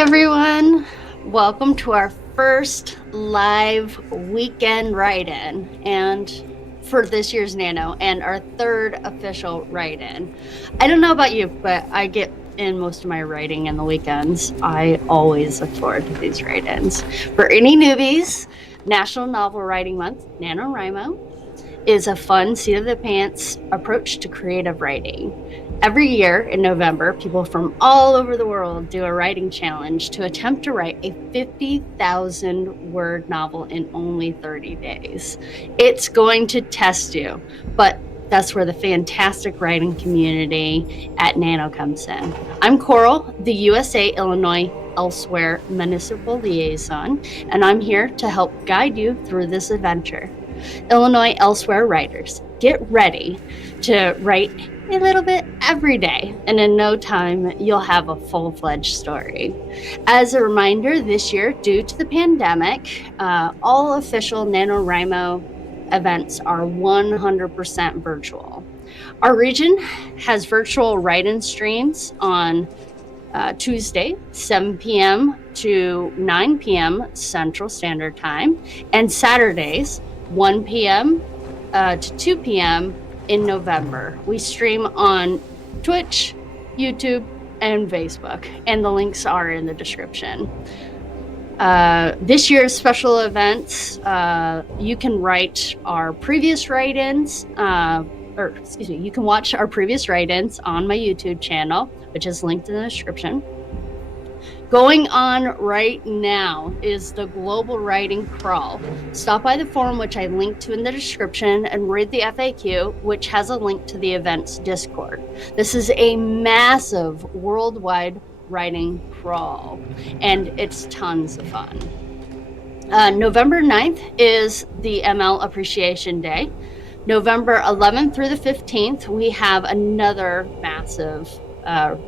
everyone. Welcome to our first live weekend write-in and for this year's NaNo and our third official write-in. I don't know about you, but I get in most of my writing in the weekends. I always look forward to these write-ins. For any newbies, National Novel Writing Month, NaNoWriMo, is a fun seat-of-the-pants approach to creative writing. Every year in November, people from all over the world do a writing challenge to attempt to write a 50,000-word novel in only 30 days. It's going to test you, but that's where the fantastic writing community at NaNo comes in. I'm Coral, the USA, Illinois, Elsewhere Municipal Liaison, and I'm here to help guide you through this adventure. Illinois Elsewhere writers, get ready to write a little bit every day, and in no time you'll have a full-fledged story. As a reminder, this year, due to the pandemic, all official NaNoWriMo events are 100% virtual. Our region has virtual write-in streams on Tuesday, 7 p.m. to 9 p.m. Central Standard Time, and Saturdays, 1 p.m. To 2 p.m. in November. We stream on Twitch, YouTube, and Facebook, and the links are in the description. This year's special events, you can write our previous write-ins, you can watch our previous write-ins on my YouTube channel, which is linked in the description. Going on right now is the Global Writing Crawl. Stop by the forum, which I linked to in the description, and read the FAQ, which has a link to the event's Discord. This is a massive worldwide writing crawl, and it's tons of fun. November 9th is the ML Appreciation Day. November 11th through the 15th, we have another massive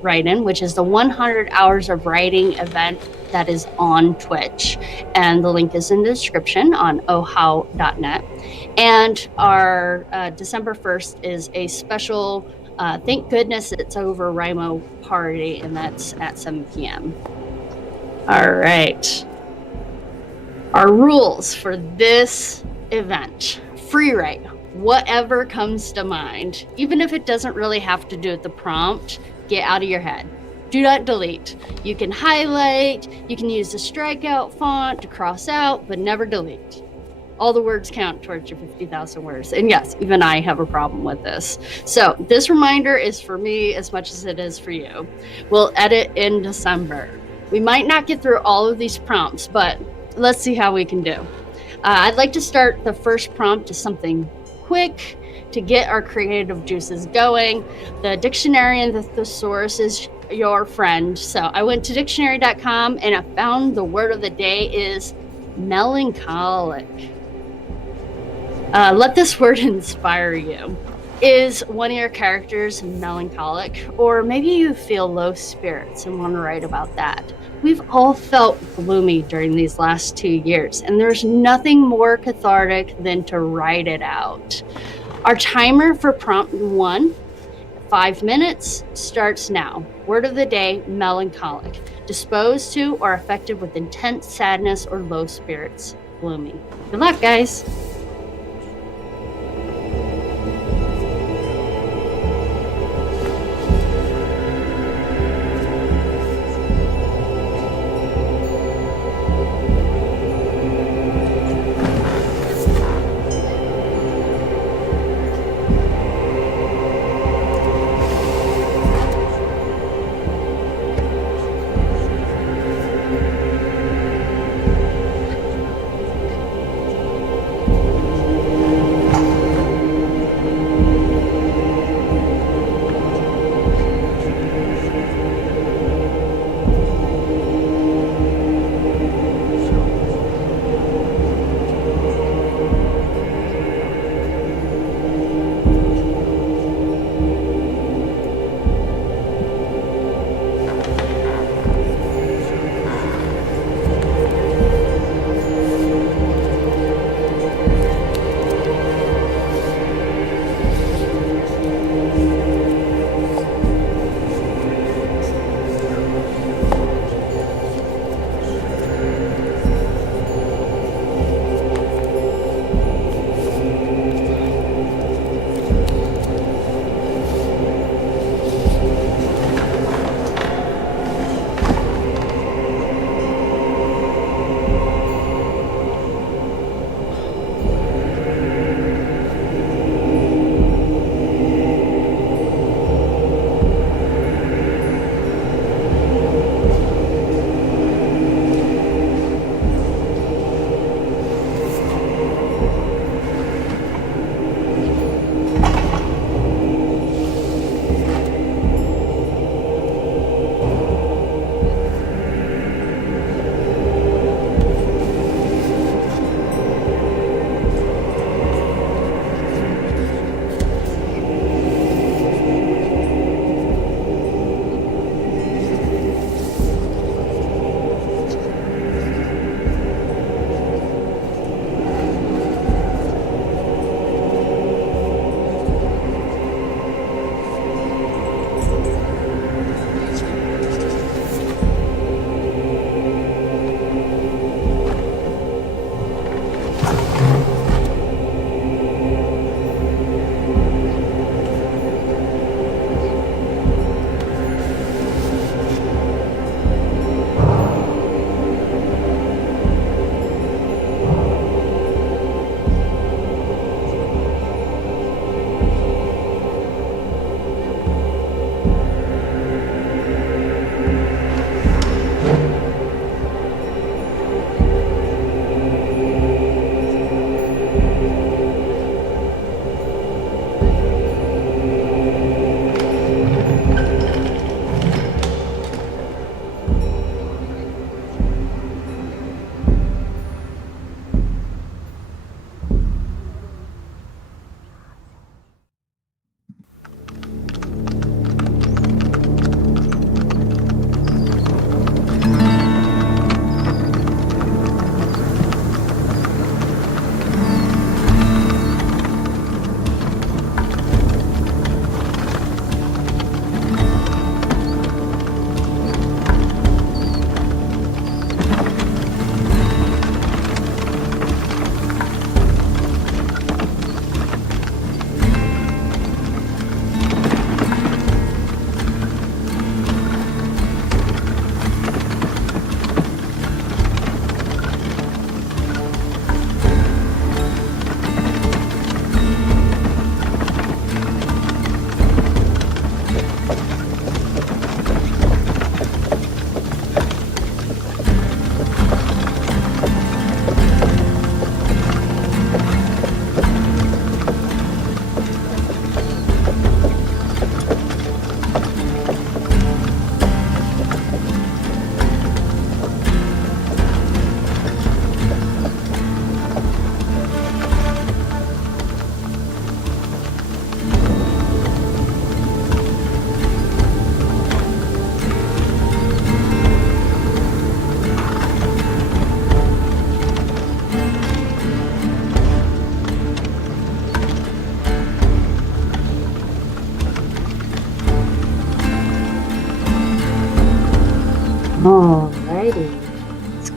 write-in, which is the 100 Hours of Writing event that is on Twitch, and the link is in the description on ohow.net. And our December 1st is a special thank goodness it's over Rimo party, and that's at 7 p.m. All right, our rules for this event: free write whatever comes to mind, even if it doesn't really have to do with the prompt. Get out of your head. Do not delete. You can highlight, you can use the strikeout font to cross out, but never delete. All the words count towards your 50,000 words. And yes, even I have a problem with this. So this reminder is for me as much as it is for you. We'll edit in December. We might not get through all of these prompts, but let's see how we can do. I'd like to start the first prompt to something quick to get our creative juices going. The dictionary and the thesaurus is your friend. So I went to dictionary.com and I found the word of the day is melancholic. Let this word inspire you. Is one of your characters melancholic? Or maybe you feel low spirits and want to write about that. We've all felt gloomy during these last 2 years, and there's nothing more cathartic than to write it out. Our timer for prompt 1, 5 minutes, starts now. Word of the day, melancholic. Disposed to or affected with intense sadness or low spirits. Gloomy. Good luck, guys.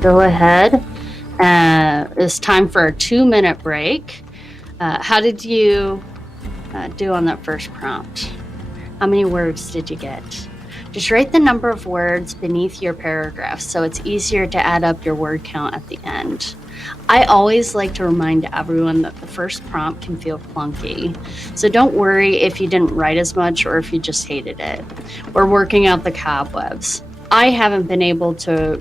go ahead. It's time for a 2-minute break. How did you do on that first prompt? How many words did you get? Just write the number of words beneath your paragraph so it's easier to add up your word count at the end. I always like to remind everyone that the first prompt can feel clunky. So don't worry if you didn't write as much or if you just hated it. We're working out the cobwebs. I haven't been able to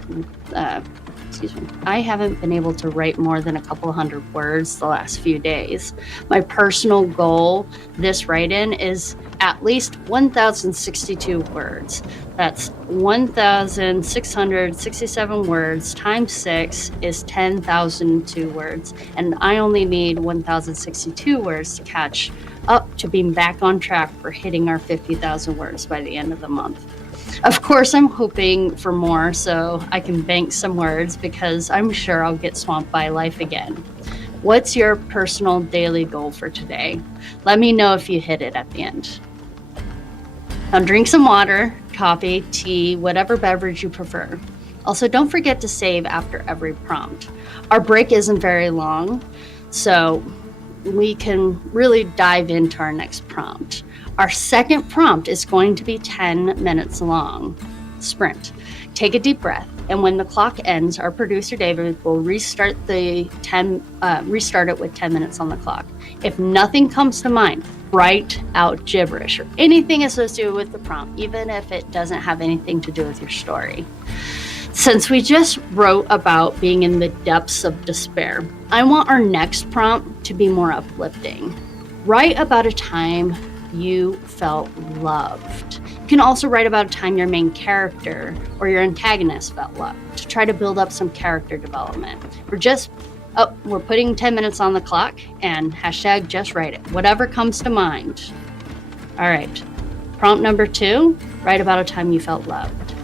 write more than a couple hundred words the last few days. My personal goal this write-in is at least 1,062 words. That's 1,667 words times 6 is 10,002 words. And I only need 1,062 words to catch up to being back on track for hitting our 50,000 words by the end of the month. Of course, I'm hoping for more so I can bank some words because I'm sure I'll get swamped by life again. What's your personal daily goal for today? Let me know if you hit it at the end. Now drink some water, coffee, tea, whatever beverage you prefer. Also, don't forget to save after every prompt. Our break isn't very long, so we can really dive into our next prompt. Our second prompt is going to be 10 minutes long. Sprint. Take a deep breath, and when the clock ends, our producer David will restart it with 10 minutes on the clock. If nothing comes to mind, write out gibberish or anything associated with the prompt, even if it doesn't have anything to do with your story. Since we just wrote about being in the depths of despair, I want our next prompt to be more uplifting. Write about a time you felt loved. You can also write about a time your main character or your antagonist felt loved to try to build up some character development. We're putting 10 minutes on the clock and hashtag just write it. Whatever comes to mind. All right. Prompt number 2, write about a time you felt loved.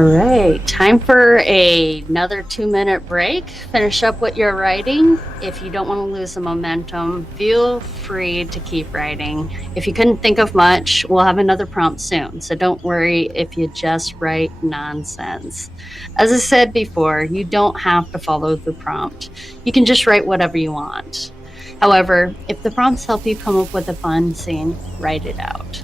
All right, time for another 2-minute break. Finish up what you're writing. If you don't want to lose the momentum, feel free to keep writing. If you couldn't think of much, we'll have another prompt soon. So don't worry if you just write nonsense. As I said before, you don't have to follow the prompt. You can just write whatever you want. However, if the prompts help you come up with a fun scene, write it out.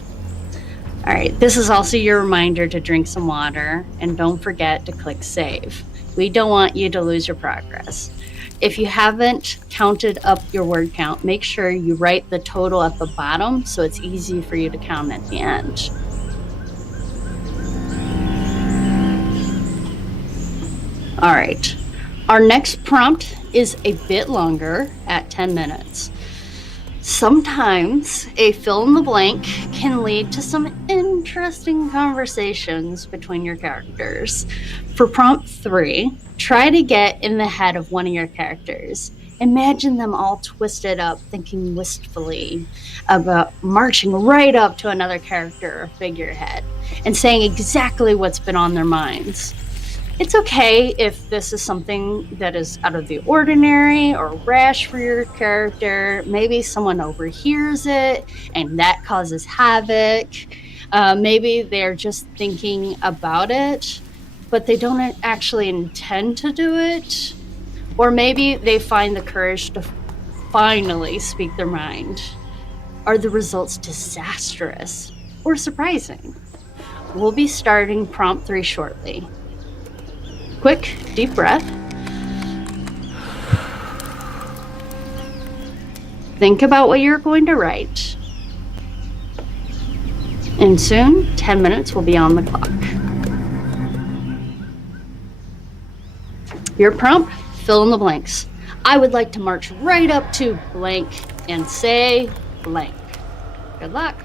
All right, this is also your reminder to drink some water, and don't forget to click save. We don't want you to lose your progress. If you haven't counted up your word count, make sure you write the total at the bottom so it's easy for you to count at the end. All right, our next prompt is a bit longer at 10 minutes. Sometimes a fill in the blank can lead to some interesting conversations between your characters. For prompt 3, try to get in the head of one of your characters. Imagine them all twisted up, thinking wistfully about marching right up to another character or figurehead and saying exactly what's been on their minds. It's okay if this is something that is out of the ordinary or rash for your character. Maybe someone overhears it and that causes havoc. Maybe they're just thinking about it, but they don't actually intend to do it. Or maybe they find the courage to finally speak their mind. Are the results disastrous or surprising? We'll be starting prompt 3 shortly. Quick, deep breath. Think about what you're going to write. And soon, 10 minutes will be on the clock. Your prompt, fill in the blanks. I would like to march right up to blank and say blank. Good luck.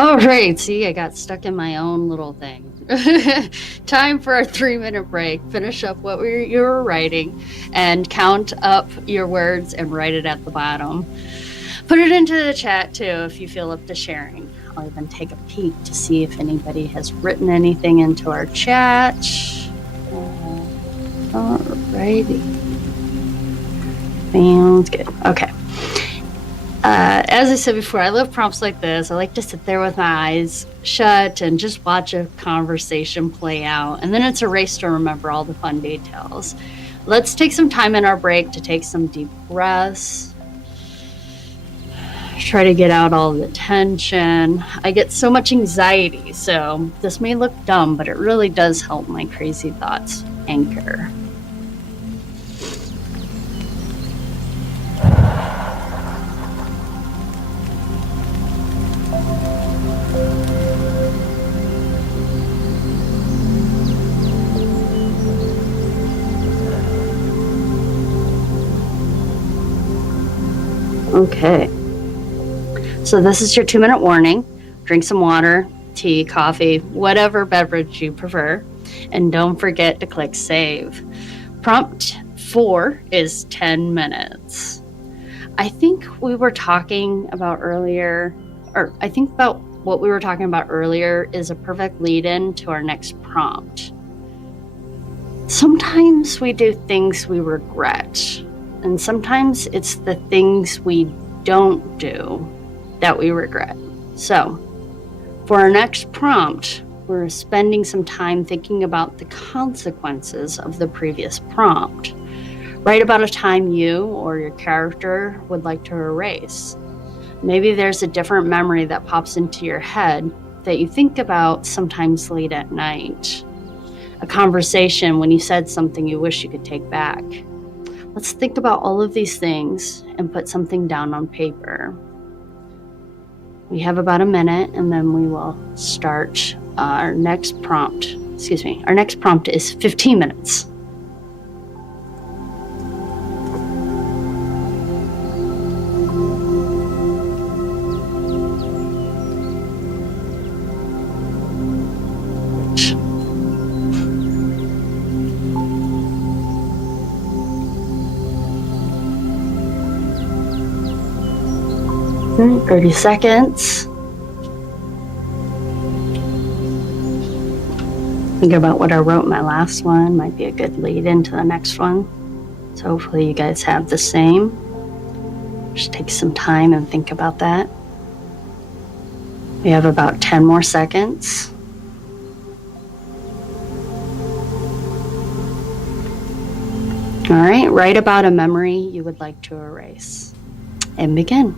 All right, see, I got stuck in my own little thing. Time for our 3-minute break. Finish up what you were writing and count up your words and write it at the bottom. Put it into the chat too if you feel up to sharing. I'll even take a peek to see if anybody has written anything into our chat. Alrighty. Sounds good. Okay. As I said before, I love prompts like this. I like to sit there with my eyes shut and just watch a conversation play out. And then it's a race to remember all the fun details. Let's take some time in our break to take some deep breaths. Try to get out all the tension. I get so much anxiety, so this may look dumb, but it really does help my crazy thoughts anchor. Okay. So this is your 2-minute warning. Drink some water, tea, coffee, whatever beverage you prefer. And don't forget to click save. Prompt 4 is 10 minutes. I think we were talking about earlier, or I think about what we were talking about earlier is a perfect lead-in to our next prompt. Sometimes we do things we regret, and sometimes it's the things we don't do that we regret. So, for our next prompt, we're spending some time thinking about the consequences of the previous prompt. Write about a time you or your character would like to erase. Maybe there's a different memory that pops into your head that you think about sometimes late at night. A conversation when you said something you wish you could take back. Let's think about all of these things and put something down on paper. We have about a minute and then we will start our next prompt. Our next prompt is 15 minutes. Okay, 30 seconds. Think about what I wrote in my last one. Might be a good lead into the next one. So hopefully you guys have the same. Just take some time and think about that. We have about 10 more seconds. All right, write about a memory you would like to erase. And begin.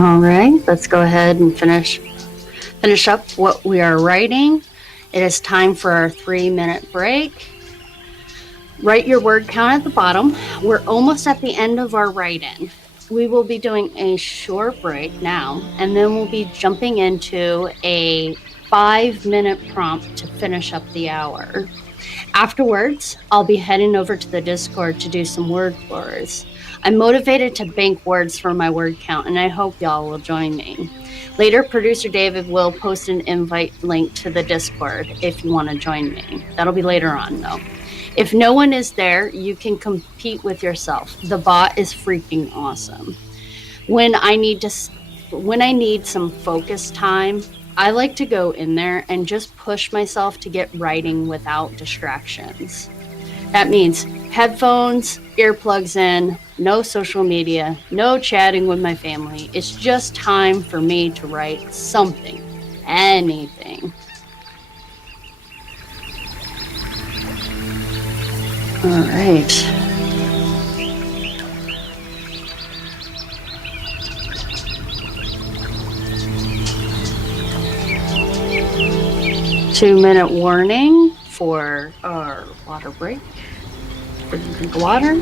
All right, let's go ahead and finish up what we are writing. It is time for our 3-minute break. Write your word count at the bottom. We're almost at the end of our write-in. We will be doing a short break now, and then we'll be jumping into a 5-minute prompt to finish up the hour. Afterwards, I'll be heading over to the Discord to do some word floors. I'm motivated to bank words for my word count, and I hope y'all will join me. Later, producer David will post an invite link to the Discord if you want to join me. That'll be later on, though. If no one is there, you can compete with yourself. The bot is freaking awesome. When I need some focus time, I like to go in there and just push myself to get writing without distractions. That means headphones, earplugs in, no social media, no chatting with my family. It's just time for me to write something, anything. All right. Two-minute warning for our water break. Drink water.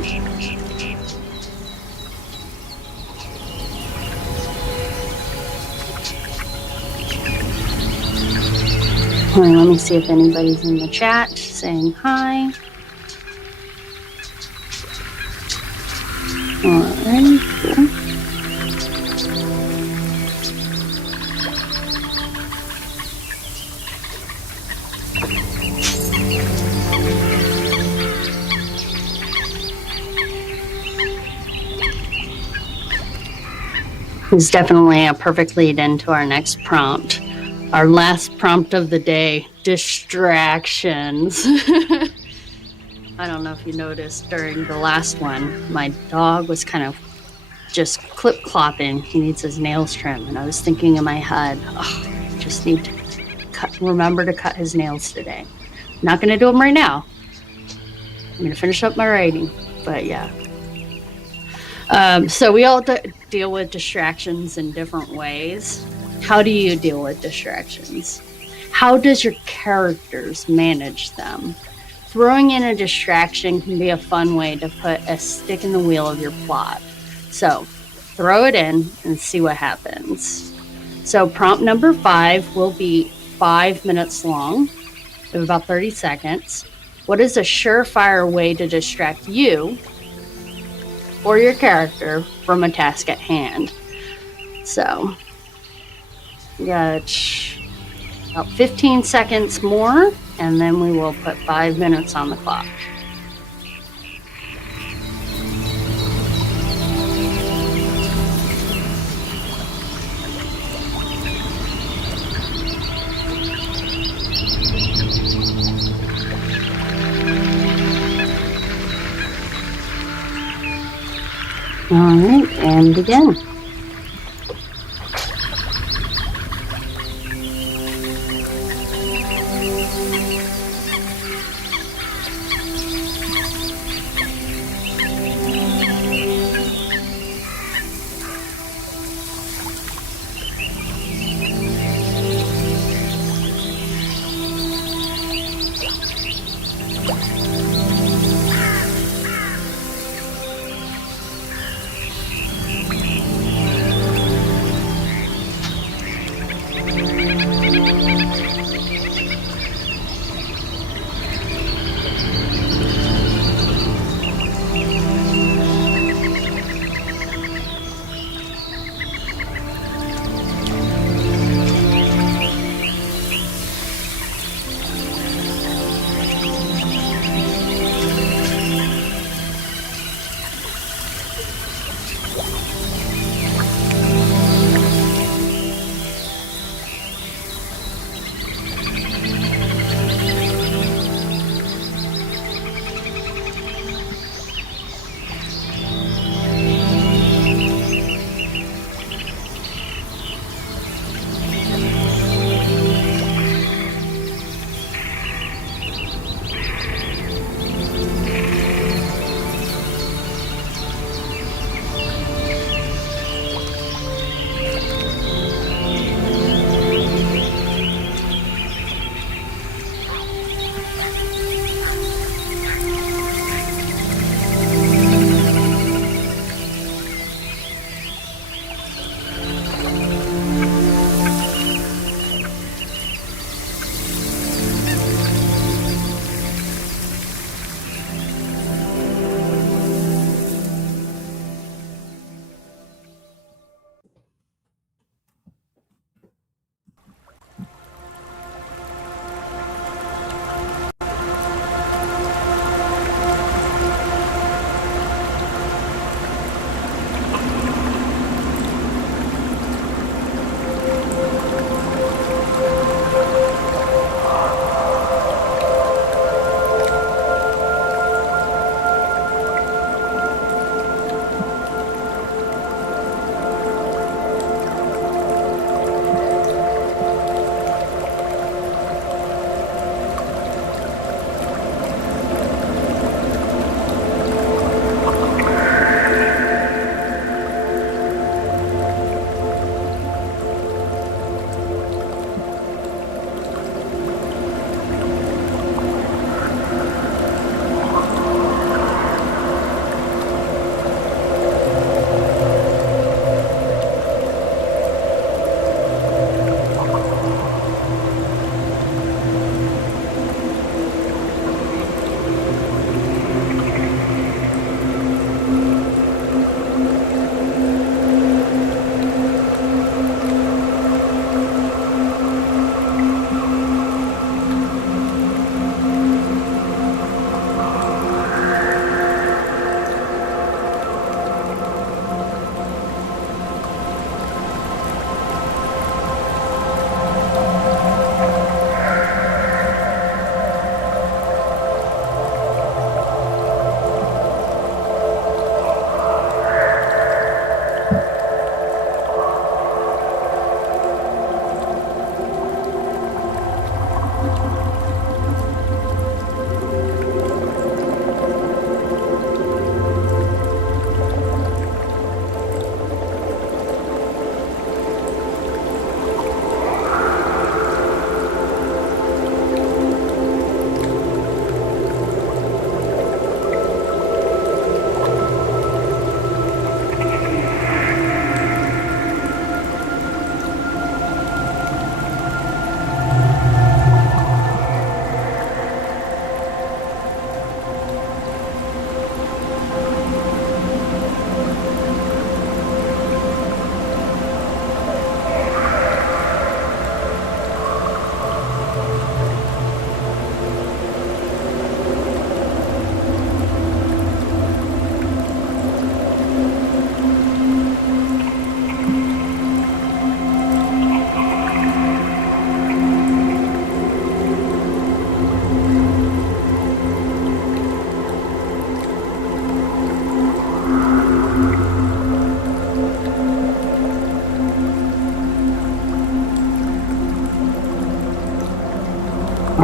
Let me see if anybody's in the chat saying hi. All right. Cool. It's definitely a perfect lead into our next prompt. Our last prompt of the day, distractions. I don't know if you noticed during the last one, my dog was kind of just clip-clopping. He needs his nails trimmed. And I was thinking in my head, oh, I just need to remember to cut his nails today. I'm not going to do them right now. I'm going to finish up my writing, but yeah. So we all deal with distractions in different ways. How do you deal with distractions? How does your characters manage them? Throwing in a distraction can be a fun way to put a stick in the wheel of your plot. So throw it in and see what happens. So prompt number 5 will be 5 minutes long, of about 30 seconds. What is a surefire way to distract you or your character from a task at hand? So we got about 15 seconds more, and then we will put 5 minutes on the clock. All right, and begin.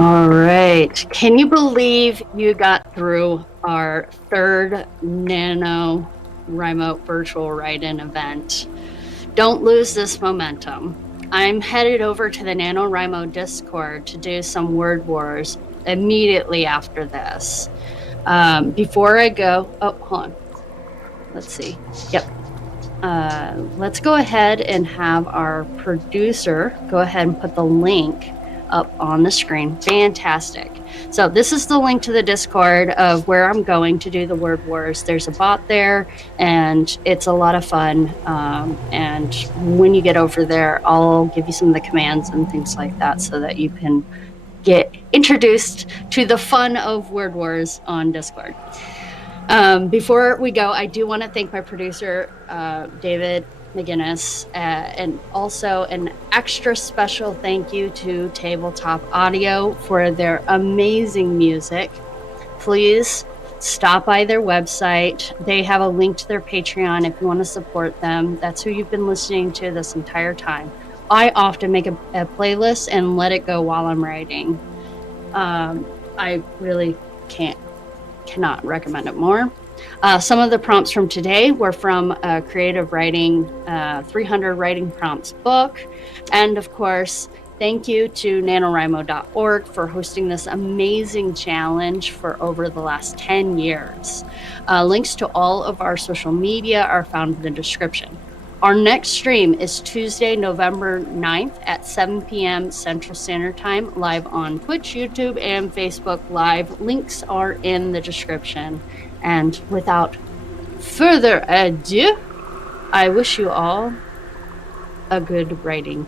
All right. Can you believe you got through our third NaNoWriMo virtual write-in event? Don't lose this momentum. I'm headed over to the NaNoWriMo Discord to do some word wars immediately after this. Before I go, oh, hold on. Let's see. Yep. Let's go ahead and have our producer go ahead and put the link up on the screen. Fantastic. So this is the link to the Discord of where I'm going to do the word wars. There's a bot there, and it's a lot of fun. And when you get over there, I'll give you some of the commands and things like that so that you can get introduced to the fun of word wars on Discord. Before we go, I do want to thank my producer, David McGinnis, and also an extra special thank you to Tabletop Audio for their amazing music. Please stop by their website. They have a link to their Patreon if you want to support them. That's who you've been listening to this entire time. I often make a playlist and let it go while I'm writing. I really cannot recommend it more. Some of the prompts from today were from Creative Writing 300 Writing Prompts book. And of course, thank you to NaNoWriMo.org for hosting this amazing challenge for over the last 10 years. Links to all of our social media are found in the description. Our next stream is Tuesday, November 9th at 7 p.m. Central Standard Time, live on Twitch, YouTube, and Facebook Live. Links are in the description. And without further ado, I wish you all a good writing